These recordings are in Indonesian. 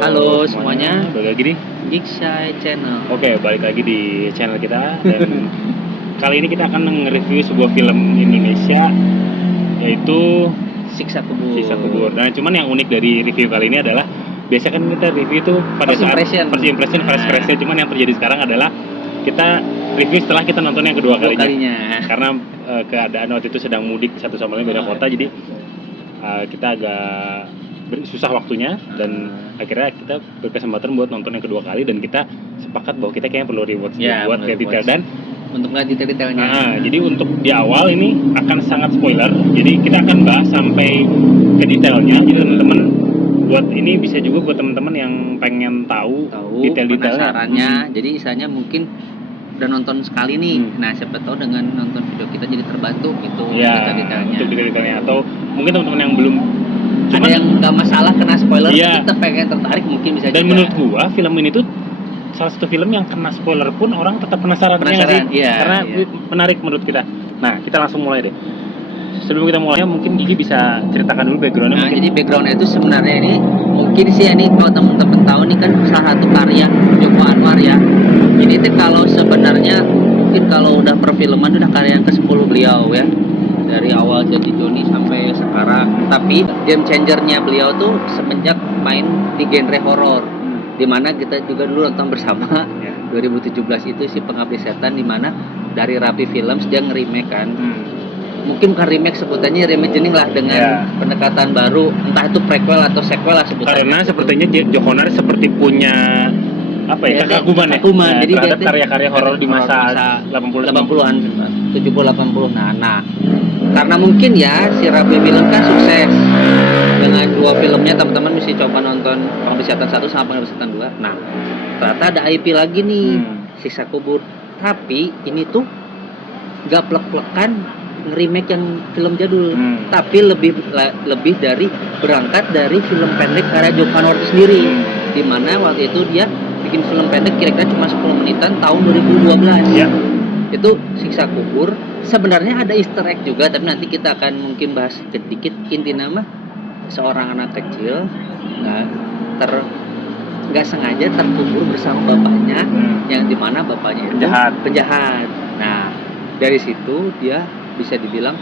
Halo semuanya, balik lagi di Geekshy Channel. Oke, balik lagi di channel kita. Dan kali ini kita akan nge-review sebuah film Indonesia, yaitu Siksa Kubur. Siksa Kubur. Nah, cuman yang unik dari review kali ini adalah biasa kan kita review itu pada First impression. first impression. Cuman yang terjadi sekarang adalah kita review setelah kita nonton yang kedua kalinya. Karena keadaan waktu itu sedang mudik satu sama lain beda kota, jadi kita agak susah waktunya, dan akhirnya kita berkesempatan buat nonton yang kedua kali, dan kita sepakat bahwa kita kayaknya perlu rewatch buat kayak detail dan untuk ngeliat detail-detailnya. Jadi untuk di awal ini akan sangat spoiler, jadi kita akan bahas sampai ke detailnya. Jadi teman-teman, buat ini bisa juga buat teman-teman yang pengen tahu detail-detailnya. Penasarannya, jadi istilahnya mungkin udah nonton sekali nih, nah siapa tahu dengan nonton video kita jadi terbantu gitu detail-detailnya. Untuk detail-detailnya, atau mungkin teman-teman yang belum ada yang nggak masalah kena spoiler, kita pengen tertarik mungkin bisa. Dan juga. Menurut gua film ini tuh salah satu film yang kena spoiler pun orang tetap penasaran sih? Karena menarik menurut kita. Nah, kita langsung mulai deh. Sebelum kita mulai, mungkin Gigi bisa ceritakan dulu backgroundnya. Nah, jadi backgroundnya itu sebenarnya ini mungkin sih ini kalau teman-teman tahu nih kan salah satu karya Joko Anwar ya. Ini tuh kalau sebenarnya mungkin kalau udah perfilman udah karya yang ke-10 beliau ya. Dari awal jadi Joni sampai sekarang. Tapi game changernya beliau tuh semenjak main di genre horor. Dimana kita juga dulu nonton bersama 2017 itu si Pengabdi Setan, dimana dari Rapi Films dia nge-remake kan. Mungkin bukan remake, sebutannya reimagining lah dengan pendekatan baru, entah itu prequel atau sequel lah sebutannya. Karena sepertinya Joko Anwar seperti punya kekaguman jadi terhadap karya-karya horor di masa 80-an 70-80. Nah karena mungkin ya si Rapi Film kan sukses dengan 2 filmnya, teman-teman mesti coba nonton Pengabdi Setan 1 sama Pengabdi Setan 2. Nah ternyata ada IP lagi nih, Siksa Kubur, tapi ini tuh gak plek-plekan nge-remake yang film jadul, tapi lebih dari berangkat dari film pendek karya Joko Anwar itu sendiri, dimana waktu itu dia bikin film pendek kira-kira cuma 10 menitan tahun 2012. Itu Siksa Kubur. Sebenarnya ada easter egg juga, tapi nanti kita akan mungkin bahas sedikit. Inti nama seorang anak kecil nggak sengaja terkubur bersama bapaknya, yang dimana bapaknya itu penjahat. Nah dari situ dia bisa dibilang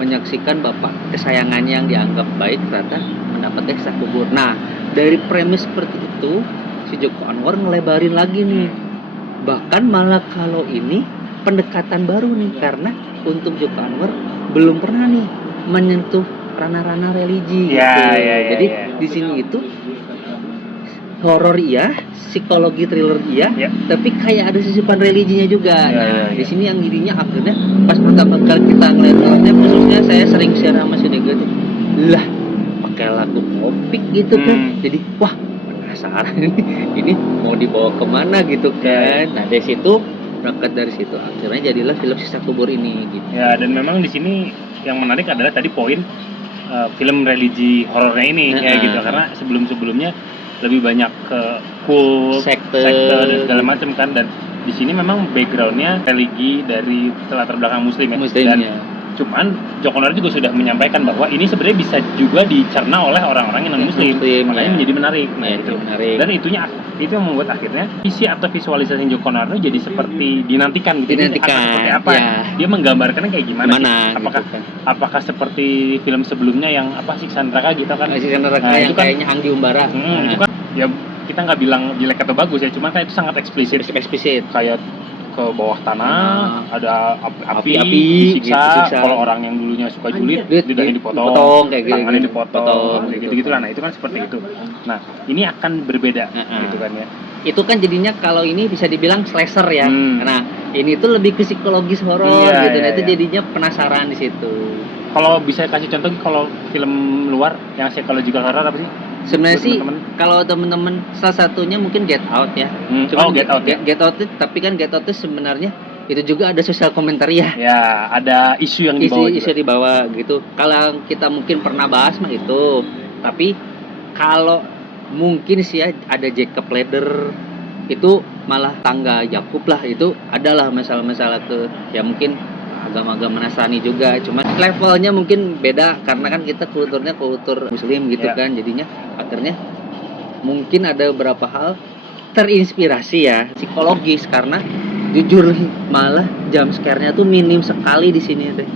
menyaksikan bapak kesayangannya yang dianggap baik ternyata mendapatkan siksa kubur. Nah dari premis seperti itu si Joko Anwar ngelebarin lagi nih, bahkan malah kalau ini pendekatan baru nih, karena untuk Joko Anwar belum pernah nih menyentuh ranah-ranah religi Jadi di sini itu horor iya, psikologi thriller iya, tapi kayak ada sisipan religinya juga. Di sini yang jadinya akhirnya pas pertama kali kita ngeliat filmnya, khususnya saya sering share sama si Nego itu, lah pakai lagu topik gitu kan. Jadi wah penasaran ini mau dibawa kemana gitu kan. Nah dari situ, berangkat dari situ akhirnya jadilah film Siksa Kubur ini gitu. Ya, dan memang di sini yang menarik adalah tadi poin film religi horornya ini gitu, karena sebelumnya lebih banyak ke kult, sekte dan segala macam kan, dan di sini memang backgroundnya religi dari latar belakang muslim ya. Dan cuman Joko Anwar juga sudah menyampaikan bahwa ini sebenarnya bisa juga dicerna oleh orang-orang yang non muslim, makanya menjadi menarik. Dan itu yang membuat akhirnya visi atau visualisasi Joko Anwar itu jadi seperti dinantikan gitu. Seperti apa dia menggambarkannya kayak gimana sih? Apakah seperti film sebelumnya yang Siksa Neraka gitu kan? Siksa Neraka yang itu kan kayaknya Anggi Umbara. Itu kan ya kita nggak bilang jelek atau bagus ya, cuma kan itu sangat eksplisit kayak ke bawah tanah ada api disiksa. Kalau orang yang dulunya suka julid lidahnya dipotong, tangannya dipotong, gitu lah. Nah itu kan seperti itu. Nah ini akan berbeda gitu kan ya. Itu kan jadinya kalau ini bisa dibilang slasher ya. Nah ini tuh lebih ke psikologis horor gitu. Nah itu jadinya penasaran di situ. Kalau bisa kasih contoh, kalau film luar yang psychological horror apa sih? Sebenarnya sih kalau teman-teman salah satunya mungkin Get Out ya. Get Out tapi kan Get Out itu sebenarnya itu juga ada sosial komentar ya. Ya, ada isu yang dibawa. Isu dibawa gitu. Kalau kita mungkin pernah bahas mah itu. Tapi kalau mungkin sih ya ada Jacob Ladder itu malah tangga Yakub lah, itu adalah masalah-masalah ya mungkin agama-agama Nasrani juga, cuma levelnya mungkin beda karena kan kita kulturnya kultur muslim gitu kan, jadinya akhirnya mungkin ada beberapa hal terinspirasi ya psikologis, karena jujur malah jump scare-nya tuh minim sekali di sini teh.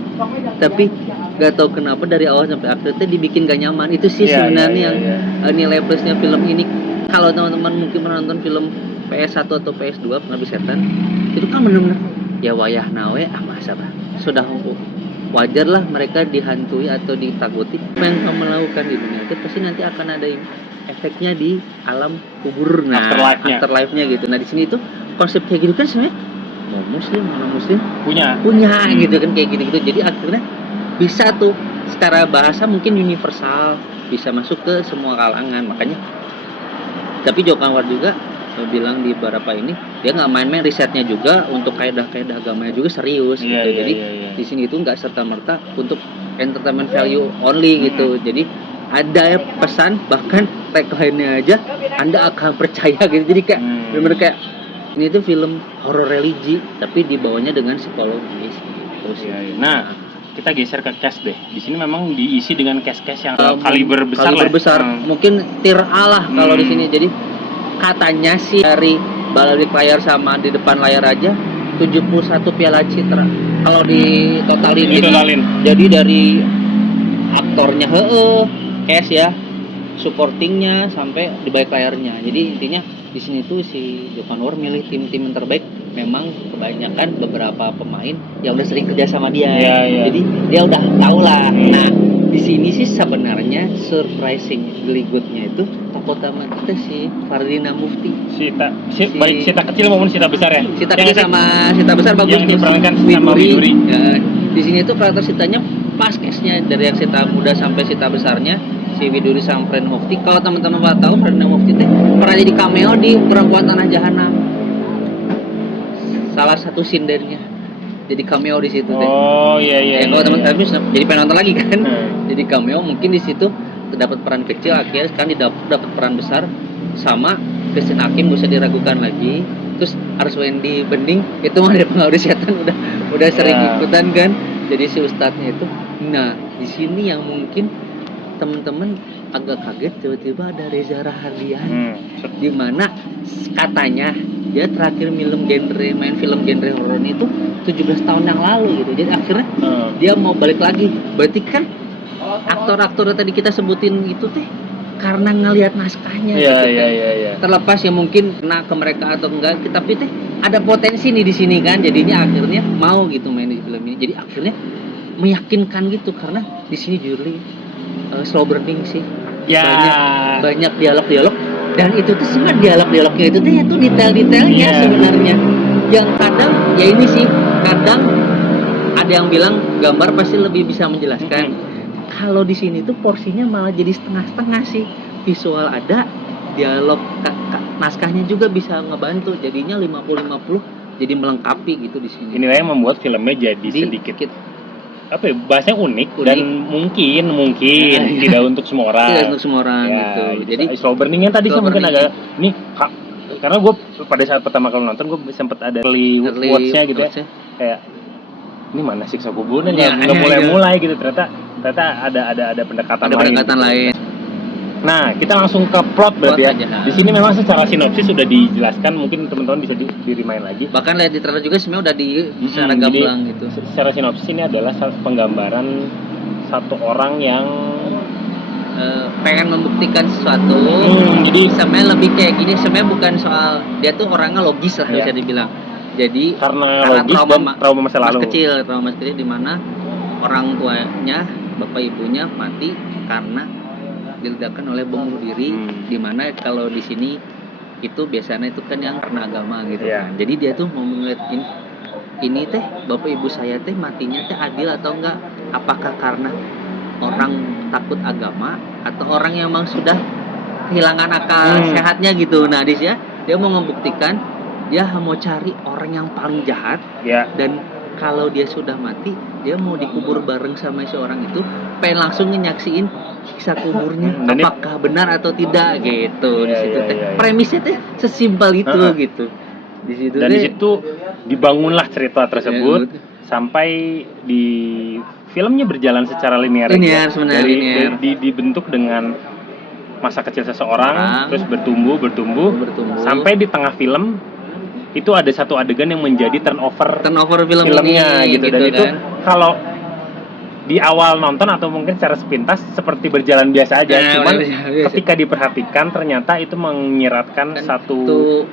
Tapi gak tahu kenapa dari awal sampai akhir teh dibikin gak nyaman. Itu sih sebenarnya yang nilai plusnya film ini. Kalau teman-teman mungkin menonton film PS1 atau PS2 Pengabdi Setan, itu kan benar-benar ya wayah nawe masa bah. Sudah wajar lah mereka dihantui atau ditakuti. Apa yang kamu lakukan di dunia itu pasti nanti akan ada efeknya di alam kubur, afterlife-nya gitu. Nah di sini itu konsep kayak gitu kan sebenarnya mau muslim mana muslim punya gitu kan kayak gitu. Jadi akhirnya bisa tuh secara bahasa mungkin universal, bisa masuk ke semua kalangan. Makanya tapi Joko Anwar juga bilang di beberapa ini dia nggak main-main, risetnya juga untuk kaidah-kaidah agamanya juga serius gitu. Jadi di sini itu nggak serta-merta untuk entertainment value only gitu. Jadi ada pesan, bahkan tagline-nya aja Anda akan percaya gitu. Jadi kayak benar-benar kayak ini tuh film horor religi tapi dibawanya dengan psikologis gitu sih. Nah, kita geser ke cast deh. Di sini memang diisi dengan cast-cast yang kaliber besar. Mungkin tier A lah kalau di sini. Jadi katanya sih dari balik layar sama di depan layar aja 71 Piala Citra. Kalau ditotalin. Jadi dari aktornya cast ya, supportingnya sampai di balik layarnya. Jadi intinya di sini tuh si Joko Anwar milih tim-tim yang terbaik. Memang kebanyakan beberapa pemain yang udah sering kerja sama dia. Jadi dia udah tahu lah. Nah di sini sih sebenarnya surprising good-nya itu tokoh utama kita si Fardina Mufti. Baik Sita kecil maupun Sita besar ya. Sita kecil sama Sita besar bagus. Yang diperankan sama Widuri. Ya, di sini tuh karakter Sitanya pas case-nya dari yang Sita muda sampai Sita besarnya. Si Widuri sama Fardina Mufti. Kalau teman-teman tahu Fardina Mufti itu pernah jadi cameo di Perempuan Tanah Jahanam. Salah satu sindennya jadi cameo di situ teh. Iya. Kalau teman-teman jadi penonton lagi kan. Jadi cameo mungkin di situ terdapat peran kecil, akhirnya sekarang dapat peran besar sama Christine Hakim, gak usah diragukan lagi. Terus Arswendi Bening itu mah dari Pengabdi Setan udah sering ikutan kan. Jadi si ustadznya itu. Nah, di sini yang mungkin teman-teman agak kaget tiba-tiba ada Reza Rahardian. Di mana katanya dia terakhir main film genre horor itu 17 tahun yang lalu gitu. Jadi akhirnya dia mau balik lagi. Berarti kan aktor-aktor yang tadi kita sebutin itu teh karena ngelihat naskahnya gitu. Terlepas ya mungkin kena ke mereka atau enggak, tapi teh ada potensi nih di sini kan. Jadinya akhirnya mau gitu main di film ini. Jadi akhirnya meyakinkan gitu karena di sini jujur slow burning sih. Banyak dialog dan itu tuh sebenarnya dialognya itu tuh ya tuh detail-detailnya sebenarnya yang kadang ya ini sih kadang ada yang bilang gambar pasti lebih bisa menjelaskan. Kalau di sini tuh porsinya malah jadi setengah-setengah sih, visual ada, dialog naskahnya juga bisa ngebantu, jadinya 50-50 jadi melengkapi gitu di sini. Inilah yang membuat filmnya jadi sedikit apa ya, bahasanya unik dan mungkin tidak untuk semua orang. Tidak untuk semua orang gitu. Jadi slow burning yang tadi saya mungkin agak ini karena gue pada saat pertama kali nonton gue sempat ada early watch-nya gitu ya. Kayak ini mana siksa kuburnya nggak mulai gitu, ternyata ada pendekatan lain. Nah, kita langsung ke plot berarti ya. Di sini memang secara sinopsis sudah dijelaskan, mungkin teman-teman bisa di-remind lagi. Bahkan lihat di trailer juga sebenarnya udah secara gamblang gitu. Secara sinopsis ini adalah penggambaran satu orang yang pengen membuktikan sesuatu. Jadi sebenarnya lebih kayak gini, sebenarnya bukan soal dia tuh orangnya logis lah bisa dibilang. Jadi karena logis trauma masa lalu. Trauma masa kecil di mana orang tuanya, bapak ibunya mati karena diledakkan oleh bom bunuh diri, di mana kalau di sini itu biasanya itu kan yang karena agama gitu kan. Jadi dia tuh mau ngeliatin ini teh bapak ibu saya teh matinya teh adil atau enggak, apakah karena orang takut agama atau orang yang memang sudah kehilangan akal sehatnya gitu. Nah di sini dia mau membuktikan, dia mau cari orang yang paling jahat dan kalau dia sudah mati dia mau dikubur bareng sama seorang itu, pengen langsung nyaksiin kisah kuburnya apakah benar atau tidak gitu. Di situ premisnya teh sesimpel itu gitu. Di situ dan di situ dibangunlah cerita tersebut sampai di filmnya berjalan secara linear sebenarnya linear. Dibentuk dengan masa kecil seseorang, terus bertumbuh sampai di tengah film itu ada satu adegan yang menjadi turnover filmnya ini, gitu. Dan kan? Itu kalau di awal nonton atau mungkin secara sepintas seperti berjalan biasa aja, cuman ketika diperhatikan ternyata itu menyiratkan satu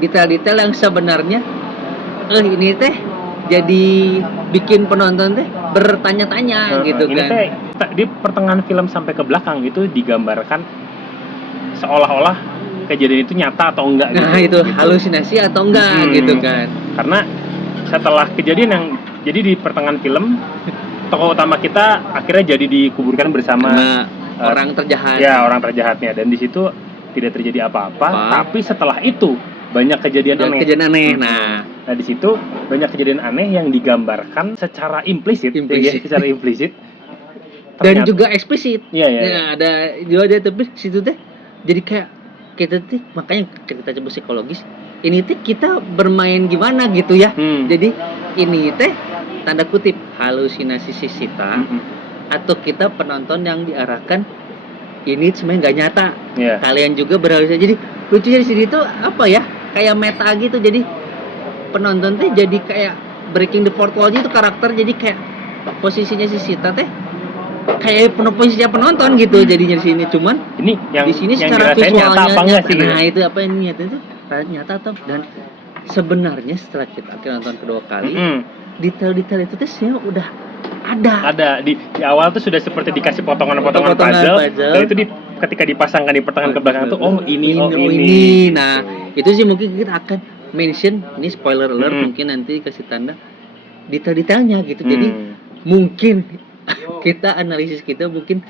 detail-detail yang sebenarnya ini teh jadi bikin penonton teh bertanya-tanya gitu ini kan. teh di pertengahan film sampai ke belakang itu digambarkan seolah-olah kejadian itu nyata atau enggak gitu. Nah, itu halusinasi atau enggak gitu kan. Karena setelah kejadian yang jadi di pertengahan film tokoh utama kita akhirnya jadi dikuburkan bersama orang terjahat. Ya, orang terjahatnya, dan di situ tidak terjadi apa-apa. Tapi setelah itu banyak kejadian aneh. Nah, di situ banyak kejadian aneh yang digambarkan secara implisit. Secara implisit. Dan juga eksplisit. Iya. Nah, ada juga tapi situ teh jadi kayak kita tuh makanya kita coba psikologis. Ini teh kita bermain gimana gitu ya. Jadi ini teh tanda kutip halusinasi Sita atau kita penonton yang diarahkan ini sebenarnya nggak nyata. Kalian juga berhalusinasi. Jadi lucunya di sini tuh apa ya, kayak meta gitu. Jadi penonton teh jadi kayak breaking the fourth wall itu karakter, jadi kayak posisinya Sita teh kayak posisinya penonton gitu jadinya di sini. Cuman ini yang di sini yang secara visualnya nyata, sih, nah itu apa yang nyata itu nyata atau, dan sebenarnya setelah kita nonton kedua kali detail-detail itu tuh sebenarnya udah ada di awal tuh sudah seperti dikasih potongan-potongan puzzle. Dan itu ketika dipasangkan di pertengahan ke belakang tuh ini. Nah itu sih mungkin kita akan mention, ini spoiler alert, mungkin nanti kasih tanda detail-detailnya gitu. Jadi mungkin kita analisis kita mungkin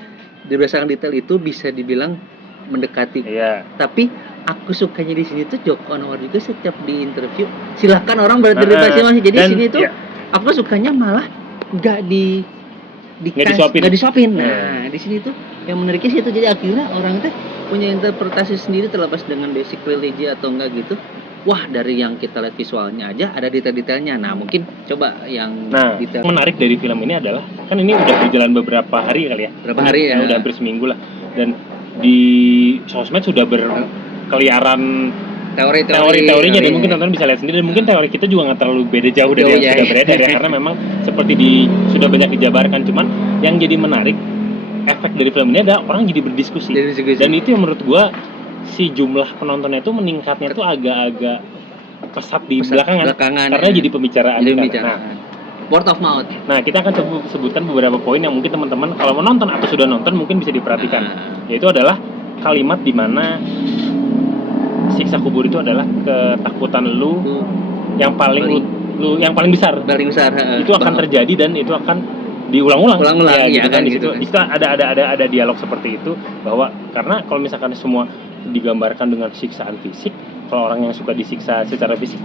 berdasarkan detail itu bisa dibilang mendekati. Tapi aku sukanya di sini tuh Joko Anwar juga setiap di interview silahkan orang berinterpretasi masih. Jadi di sini tuh aku sukanya malah nggak disuapin. Nah di sini tuh yang menariknya sih itu, jadi akhirnya orang teh punya interpretasi sendiri terlepas dengan basic religi atau enggak gitu. Wah, dari yang kita lihat visualnya aja ada detail-detailnya. Nah mungkin coba yang detail. Menarik dari film ini adalah kan ini udah berjalan beberapa hari kali ya. Udah hampir seminggu lah. Dan di sosmed sudah berkeliaran teori-teorinya, dan mungkin teman-teman bisa lihat sendiri, dan mungkin teori kita juga nggak terlalu beda jauh dari yang sudah beredar ya, karena memang seperti sudah banyak dijabarkan. Cuman yang jadi menarik efek dari film ini adalah orang jadi berdiskusi. Dan itu yang menurut gua si jumlah penontonnya itu meningkatnya itu agak-agak pesat di belakangan karena jadi pembicaraan. Word of mouth. Nah, kita akan sebutkan beberapa poin yang mungkin teman-teman kalau menonton atau sudah nonton mungkin bisa diperhatikan. Yaitu adalah kalimat di mana siksa kubur itu adalah ketakutan lu yang paling besar. Itu akan terjadi dan itu akan diulang-ulang. Ya, gitu kan. Di situ ada dialog seperti itu, bahwa karena kalau misalkan semua digambarkan dengan siksaan fisik, kalau orang yang suka disiksa secara fisik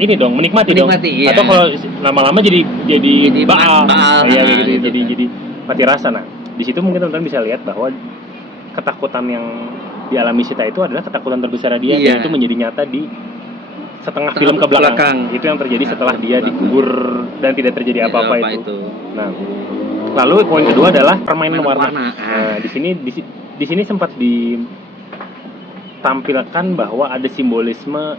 ini dong menikmati dong. Atau kalau lama-lama jadi baal ya gitu, jadi mati rasa. Nah, di situ mungkin teman-teman bisa lihat bahwa ketakutan yang dialami Sita itu adalah ketakutan terbesar dia, dan itu menjadi nyata di setengah film ke belakang. Itu yang terjadi setelah dia dikubur dan tidak terjadi apa-apa itu. Nah, lalu poin kedua adalah permainan warna. Nah, di sini sempat ditampilkan bahwa ada simbolisme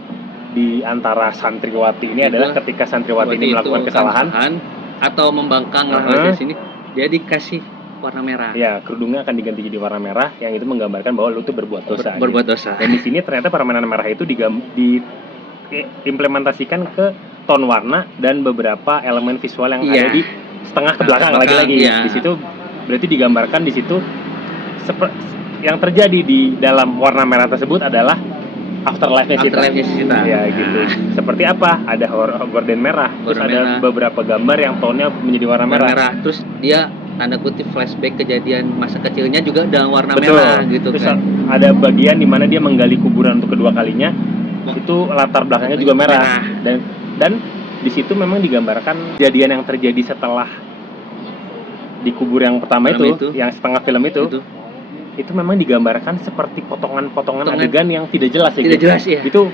di antara santriwati ini adalah ketika santriwati ini melakukan kesalahan atau membangkang di sini, dia dikasih warna merah. Ya, kerudungnya akan diganti jadi warna merah, yang itu menggambarkan bahwa lu tuh berbuat dosa. Dan di sini ternyata permainan merah itu diimplementasikan ke ton warna dan beberapa elemen visual yang ada di setengah ke belakang lagi-lagi. Di situ berarti digambarkan di situ yang terjadi di dalam warna merah tersebut adalah afterlife-nya Sita. Ya gitu. Seperti apa? Ada gorden merah, terus ada beberapa gambar yang tonnya menjadi warna merah. Terus dia tanda kutip flashback kejadian masa kecilnya juga dalam warna merah gitu. Terus kan. Ada bagian di mana dia menggali kuburan untuk kedua kalinya. Itu latar belakangnya juga merah. Dan di situ memang digambarkan kejadian yang terjadi setelah di kubur yang pertama itu, yang setengah film itu memang digambarkan seperti potongan-potongan adegan yang tidak jelas ya. Tidak jelas ya. Itu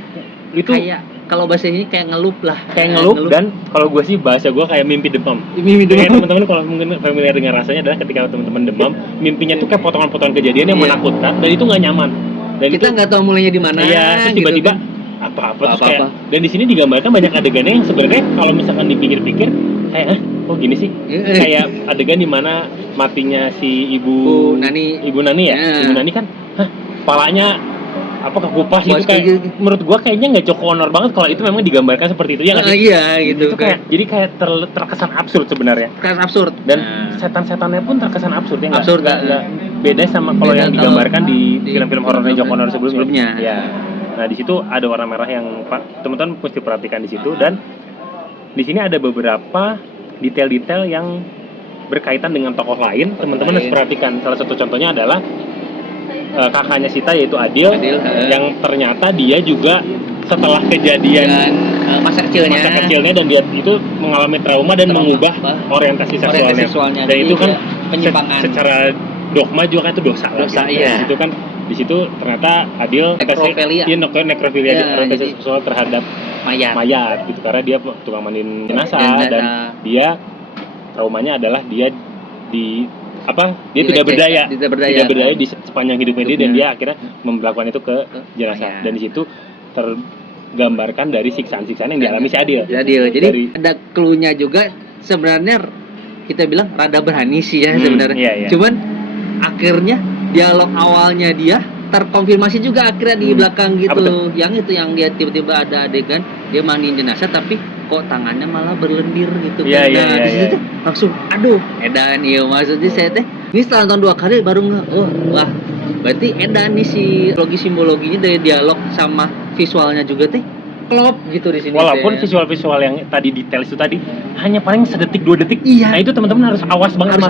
kayak kalau bahasa ini kayak ngelup lah. Kayak ngelup dan kalau gue sih bahasa gue kayak mimpi demam. Kayak teman-teman kalau mungkin familiar dengan rasanya adalah ketika teman-teman demam, mimpinya tuh kayak potongan-potongan kejadian yang menakutkan dan itu nggak nyaman. Dan kita nggak tahu mulainya di mana. Iya, terus tiba-tiba gitu kan. Apa-apa terus kayak dan di sini digambarkan banyak adegannya yang sebenarnya kalau misalkan dipikir-pikir kayak kok gini sih? Kayak adegan di mana matinya si Ibu Nani ya. Ibu Nani kan kepalanya apa kekupas gitu kayak menurut gua kayaknya nggak cukup honor banget kalau itu memang digambarkan seperti itu ya nggak sih? Iya gitu itu kayak jadi kayak terkesan absurd sebenarnya. Terkesan absurd dan setan-setannya pun terkesan absurd ya nggak? Absurd nggak beda sama kalau yang digambarkan di film-film horornya Joko Anwar sebelumnya. Ya. Nah di situ ada warna merah yang teman-teman mesti perhatikan di situ dan di sini ada beberapa detail-detail yang berkaitan dengan tokoh lain. Teman-teman harus perhatikan. Salah satu contohnya adalah kakaknya Sita yaitu Adil yang ternyata dia juga setelah kejadian masa kecilnya dan dia itu mengalami trauma dan mengubah orientasi seksualnya. Dan itu kan penyimpangan secara dogma juga kan itu dosa. Iya. Itu kan di situ ternyata Adil nekrofilia orientasi seksual terhadap mayat gitu karena dia tukang mandiin jenazah dan dia traumanya adalah dia tidak berdaya di sepanjang hidupnya dia dan dia akhirnya melakukan itu ke jenazah dan di situ tergambarkan dari siksaan-siksaan yang dialami si Adil. Jadi ada clue-nya juga sebenarnya kita bilang rada berani sih ya sebenarnya. Cuman akhirnya dialog awalnya dia terkonfirmasi juga akhirnya di belakang gitu. Yang dia tiba-tiba ada adegan dia mandiin jenazah tapi kok tangannya malah berlendir gitu di situ langsung aduh edan iya maksudnya saya teh ini setelah nonton 2 kali baru wah berarti edan nih si simbologinya dari dialog sama visualnya juga teh klop gitu di sini walaupun visual yang tadi detail itu tadi hanya paling 1 detik 2 detik nah itu teman-teman harus awas banget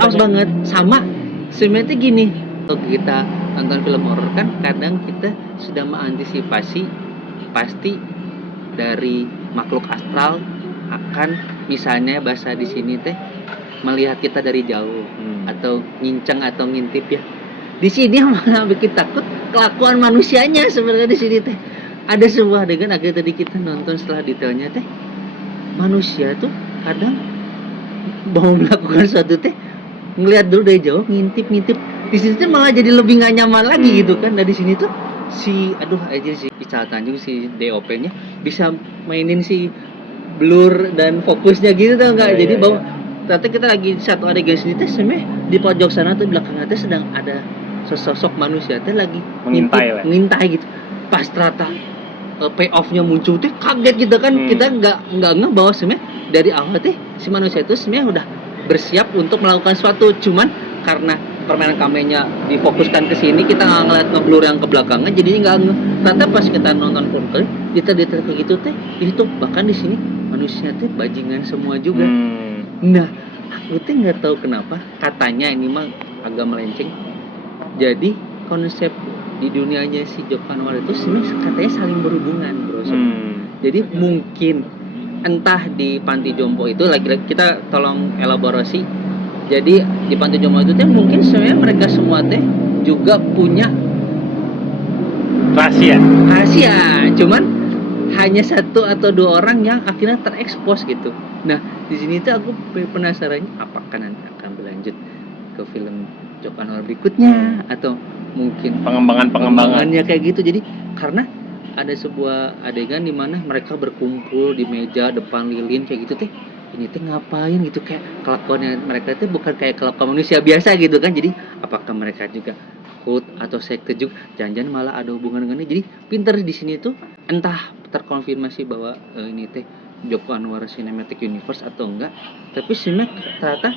sama sebenarnya gini kalau kita nonton film horor kan kadang kita sudah mengantisipasi pasti dari makhluk astral akan misalnya bahasa di sini teh melihat kita dari jauh atau ngincang atau ngintip ya. Di sini malah bikin takut kelakuan manusianya sebenarnya di sini teh. Ada sebuah adegan akhirnya tadi kita nonton setelah detailnya teh manusia tuh kadang mau melakukan sesuatu teh ngelihat dulu dari jauh ngintip di sini tuh malah jadi lebih nggak nyaman lagi gitu kan. Dari sini tuh si Ical Tanjung si DOP-nya bisa mainin si blur dan fokusnya gitu tau nggak? Jadi bahwa ternyata kita lagi satu adegan sini teh sebenarnya di pojok sana tuh belakangnya teh sedang ada sesosok manusia teh lagi mengintai gitu. Pas ternyata payoff-nya muncul teh kaget gitu kan. Kita nggak ngeh bahwa sebenarnya dari awal teh si manusia itu sebenarnya udah bersiap untuk melakukan sesuatu, cuman karena permainan kameranya difokuskan ke sini kita nggak ngeliat ngeblur yang ke belakangnya jadi nggak ternyata pas kita nonton pun kali detail kayak gitu teh itu bahkan di sini manusia teh bajingan semua juga. Nah aku teh nggak tahu kenapa katanya ini mah agak melenceng jadi konsep di dunianya si Joko Anwar itu sebenarnya katanya saling berhubungan bro. Jadi mungkin entah di Panti Jompo itu lagi kita tolong elaborasi. Jadi di Panti Jompo itu teh mungkin sebenarnya mereka semua teh juga punya rahasia. Cuman hanya 1 atau 2 orang yang akhirnya terekspos gitu. Nah di sini tuh aku penasaran apakah nanti akan berlanjut ke film Joko Anwar berikutnya atau mungkin pengembangannya kayak gitu. Jadi karena ada sebuah adegan di mana mereka berkumpul di meja depan lilin kayak gitu teh. Ini teh ngapain gitu kayak kelakuannya mereka itu bukan kayak kelakuan manusia biasa gitu kan. Jadi apakah mereka juga cult atau sekte juga jangan-jangan malah ada hubungan dengannya. Jadi pinter di sini tuh entah terkonfirmasi bahwa ini teh Joko Anwar Cinematic Universe atau enggak, tapi sebenarnya ternyata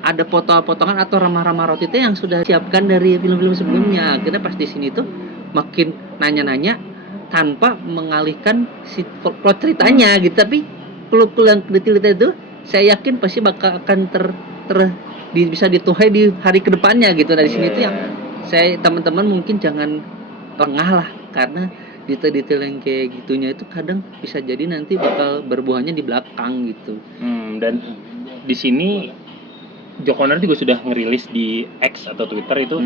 ada potongan atau ramah-ramah roti teh yang sudah siapkan dari film-film sebelumnya. Akhirnya pas di sini tuh makin nanya-nanya tanpa mengalihkan si plot ceritanya gitu, tapi clue yang detail itu saya yakin pasti bakal akan bisa dituai di hari kedepannya gitu. Dari sini tuh yang saya teman-teman mungkin jangan lengah lah karena detail-detail yang kayak gitunya itu kadang bisa jadi nanti bakal berbuahnya di belakang gitu. Dan di sini Joko Anwar juga sudah ngerilis di X atau Twitter itu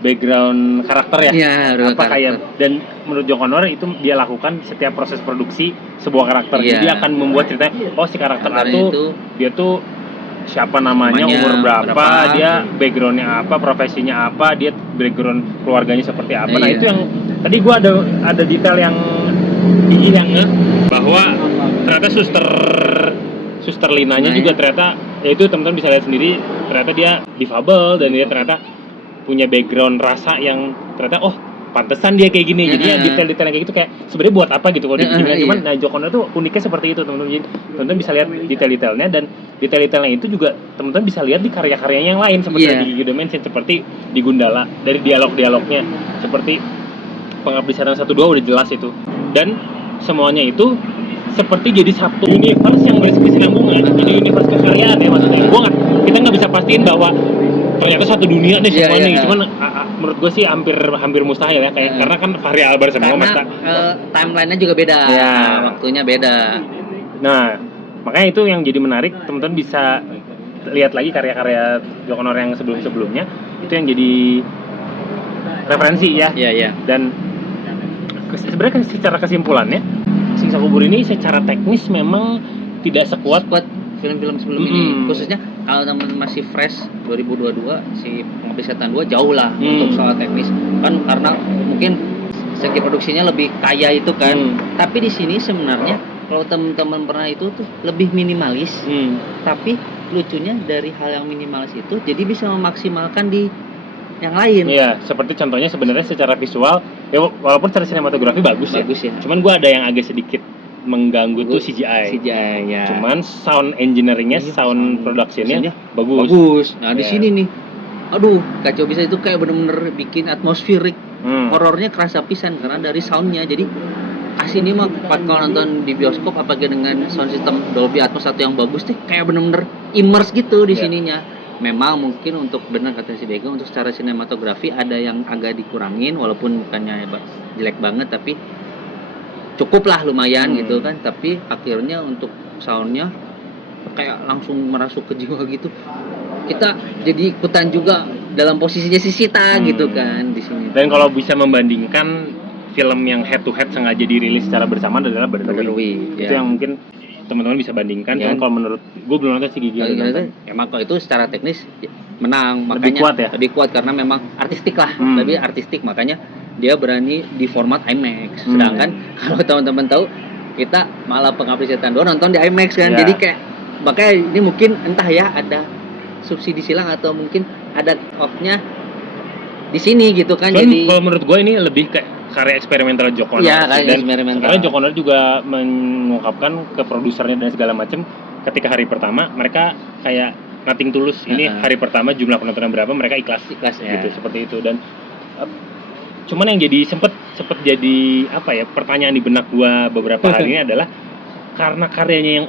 background karakter ya. Iya, Apa kayak, dan menurut John Connor itu dia lakukan setiap proses produksi sebuah karakter. Iya. Jadi dia akan membuat cerita, oh si karakter A Karakternya tuh dia tuh siapa namanya, umur berapa, dia backgroundnya apa, profesinya apa, dia background keluarganya seperti apa. Nah, itu yang tadi gua ada detail yang bahwa ternyata suster Linanya juga ternyata, ya itu teman-teman bisa lihat sendiri, ternyata dia difabel dan dia ternyata punya background rasa yang ternyata pantesan dia kayak gini. Jadinya detail-detail yang kayak gitu kayak sebenarnya buat apa gitu kalau dibilang. Cuman nah John Connor tuh uniknya seperti itu, teman-teman. Jadi teman-teman bisa lihat detail-detailnya, dan detail-detailnya itu juga teman-teman bisa lihat di karya-karyanya yang lain seperti di Gigi Dimension, seperti di Gundala, dari dialog-dialognya, seperti Pengabdi Setan 1-2 udah jelas itu. Dan semuanya itu seperti jadi satu universe yang berkesinambungan, jadi universe kekayaan ya maksudnya. Kita nggak bisa pastiin bahwa ternyata satu dunia nih semuanya. Cuman menurut gue sih hampir mustahil ya, kayak karena kan Fahri Albar semua karena timelinenya juga beda, waktunya beda. Nah, makanya itu yang jadi menarik, teman-teman bisa lihat lagi karya-karya John Connor yang sebelum-sebelumnya, itu yang jadi referensi ya. Dan sebenarnya secara kesimpulannya, Siksa Kubur ini secara teknis memang tidak sekuat film-film sebelum ini. Khususnya kalau teman masih fresh 2022, si Pengabdi Setan 2 jauh lah untuk soal teknis. Kan karena mungkin segi produksinya lebih kaya itu kan. Tapi di sini sebenarnya kalau teman-teman pernah itu tuh lebih minimalis. Tapi lucunya dari hal yang minimalis itu jadi bisa memaksimalkan di yang lain. Iya, seperti contohnya sebenarnya secara visual, ya walaupun secara sinematografi bagus ya. Cuman gue ada yang agak sedikit mengganggu tuh CGI ya. Cuman sound engineeringnya, sound productionnya bagus. Nah di sini nih, aduh kacau bisa, itu kayak bener-bener bikin atmosferik. Horornya kerasa pisan karena dari soundnya. Jadi asli ini mah kalau nonton di bioskop apalagi dengan sound system Dolby Atmos atau yang bagus tuh kayak bener-bener immerse gitu di sininya. Memang mungkin untuk benar kata si Bego, untuk secara sinematografi ada yang agak dikurangin, walaupun bukannya jelek banget tapi cukup lah lumayan gitu kan. Tapi akhirnya untuk soundnya kayak langsung merasuk ke jiwa gitu. Kita jadi ikutan juga dalam posisinya si Sita gitu kan di sini. Dan kalau bisa membandingkan film yang head to head sengaja dirilis secara bersamaan adalah Berdewi. Itu yang mungkin teman-teman bisa bandingkan. Cuman kalau menurut gue belum nonton si Gigi. Emang kalau itu secara teknis menang, makanya lebih kuat karena memang artistik lah, lebih artistik, makanya dia berani di format IMAX. Sedangkan kalau teman-teman tahu, kita malah Pengabdi Setan 2 nonton di IMAX kan. Jadi kayak makanya ini mungkin entah ya ada subsidi silang atau mungkin ada off-nya di sini gitu kan. Jadi kalau menurut gue ini lebih kayak karya eksperimental John Connor. Karena John Connor juga mengungkapkan ke produsernya dan segala macam, ketika hari pertama mereka kayak nothing tulus. Ini hari pertama jumlah penonton berapa, mereka ikhlas gitu, seperti itu. Dan cuman yang jadi sempet jadi apa ya, pertanyaan di benak gua beberapa hari ini adalah karena karyanya yang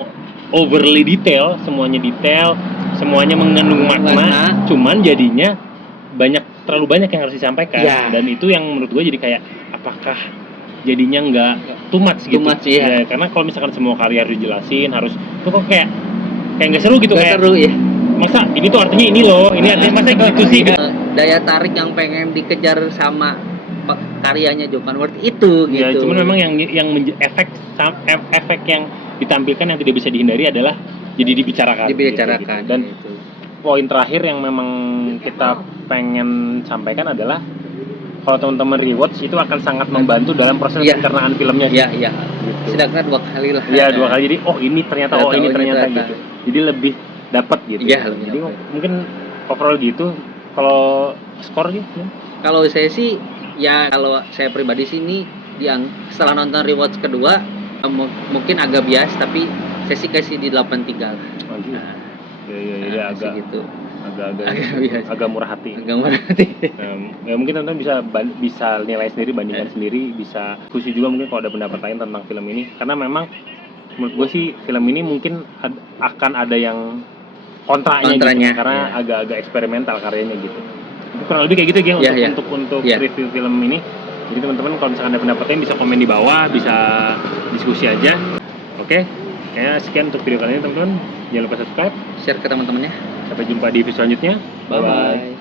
overly detail, semuanya mengandung makna, cuman jadinya terlalu banyak yang harus disampaikan. Dan itu yang menurut gue jadi kayak apakah jadinya nggak too much gitu. Ya, karena kalau misalkan semua karya harus dijelasin, harus itu kok kayak nggak seru gitu. Masa ini tuh artinya ini loh, ini artinya masa gitu sih. Daya tarik yang pengen dikejar sama karyanya John Connor itu gitu. Ya, cuman memang yang efek yang ditampilkan yang tidak bisa dihindari adalah jadi dibicarakan. Gitu. Dan poin terakhir yang memang kita pengen sampaikan adalah kalau teman-teman rewatch itu akan sangat membantu dalam proses pencernaan filmnya. Iya. Gitu. Sedangkan 2 kali lah. Iya, 2 kali. Jadi ini ternyata gitu. Jadi lebih dapat gitu. Jadi mungkin overall gitu. Kalau skor gitu. Kalau saya sih kalau saya pribadi sini yang setelah nonton rewatch kedua mungkin agak bias, tapi saya sih kasih di 8.3 lah. Ya agak gitu. Agak murah hati. Ya mungkin teman-teman bisa nilai sendiri, bandingkan sendiri, bisa diskusi juga mungkin kalau ada pendapat lain tentang film ini. Karena memang menurut gue sih film ini mungkin akan ada yang kontranya. Gitu, karena agak-agak eksperimental karyanya gitu. Kurang lebih kayak gitu Geng, untuk review film ini. Jadi teman-teman kalau misalkan ada pendapat lain bisa komen di bawah, bisa diskusi aja. Oke, kayaknya sekian untuk video kali ini teman-teman. Jangan lupa subscribe, share ke teman-temannya. Sampai jumpa di video selanjutnya. Bye-bye.